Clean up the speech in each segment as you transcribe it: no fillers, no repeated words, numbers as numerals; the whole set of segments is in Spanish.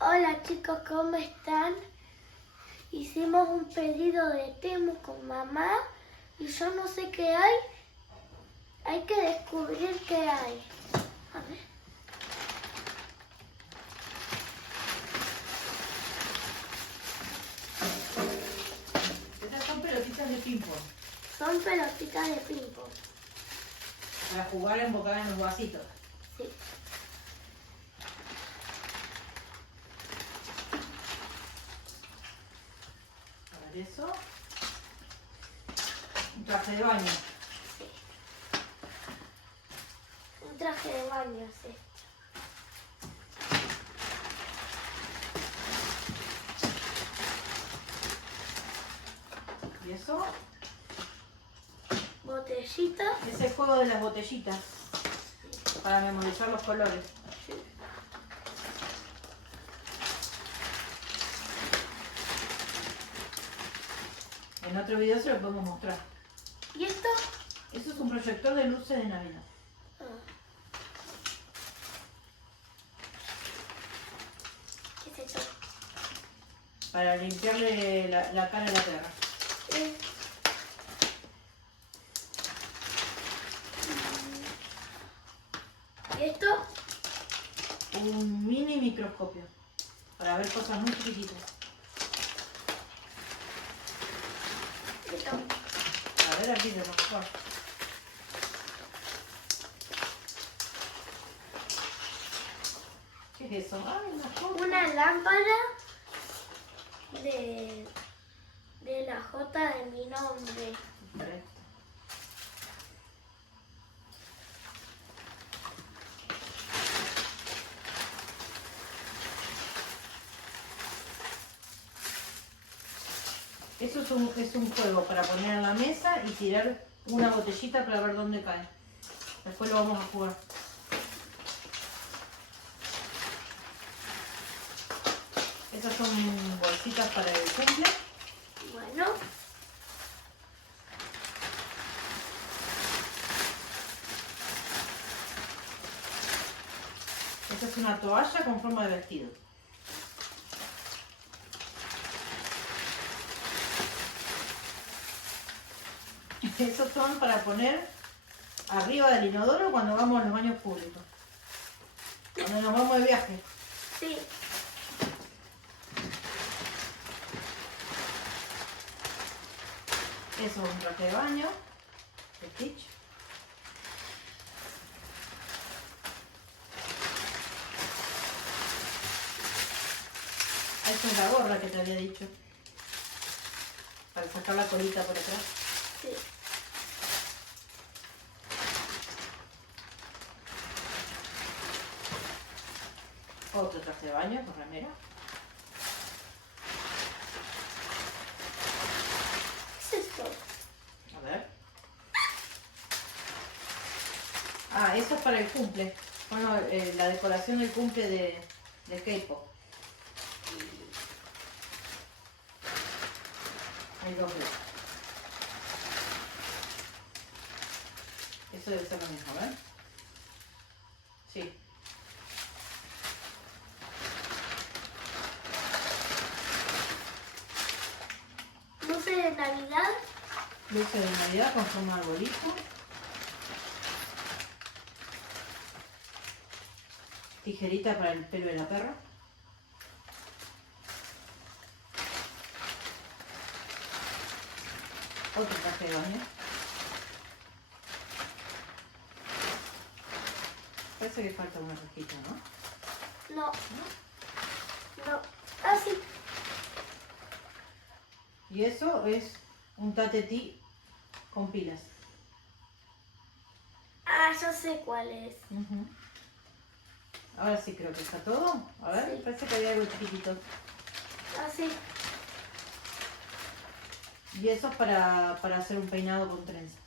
Hola chicos, ¿cómo están? Hicimos un pedido de Temu con mamá y yo no sé qué hay. Hay que descubrir qué hay. A ver. Estas son pelotitas de ping-pong. Son pelotitas de ping-pong. Para jugar embocadas en los vasitos. Sí. A ver eso. Un traje de baño. Sí. Un traje de baño es esto. Y eso Botellita. es el juego de las botellitas. Para memorizar los colores. Sí. En otro video se lo podemos mostrar. ¿Y esto? Eso es un proyector de luces de Navidad. Ah. ¿Qué es esto? Para limpiarle la cara a la perra. ¿Y esto? Un mini microscopio. Para ver cosas muy chiquititas. Esto. A ver, aquí tenemos mejor. ¿Qué es eso? Ay, una foto. Una lámpara de la J de mi nombre. Perfecto. Eso es un juego para poner en la mesa y tirar una botellita para ver dónde cae. Después lo vamos a jugar. Esas son bolsitas para el cumple. Bueno. Esta es una toalla con forma de vestido. Esos son para poner arriba del inodoro cuando vamos a los baños públicos. Cuando nos vamos de viaje. Sí. Eso es un traje de baño. De Stitch. Esa es la gorra que te había dicho. Para sacar la colita por atrás. Sí. Otro traje de baño con remera. ¿Qué es esto? A ver. Ah, eso es para el cumple. Bueno, la decoración del cumple de K-pop. Hay dos bloques. Eso debe ser lo mismo, ¿ves? Sí. Luces de Navidad. Luces de Navidad con forma de arbolito. Tijerita para el pelo de la perra. Otro traje de baño. Parece que falta una rejita, ¿no? No. No. Ah, sí. Y eso es un tatetí con pilas. Ah, yo sé cuál es. Ahora sí creo que está todo. A ver, Sí. parece que hay algo chiquitito. Ah, sí. Y eso es para hacer un peinado con trenzas.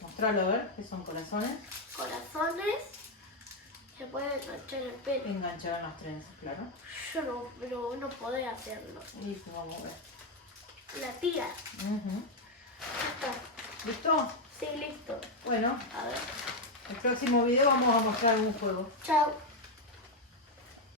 Mostralo a ver, que son corazones. Corazones. Se puede enganchar el pelo. Enganchar en las trenzas, claro. Yo no, pero no podés hacerlo. Y vamos a ver. La tira. Ya está. ¿Listo? Sí, listo. Bueno, A ver. el próximo video vamos a mostrar un juego. Chao.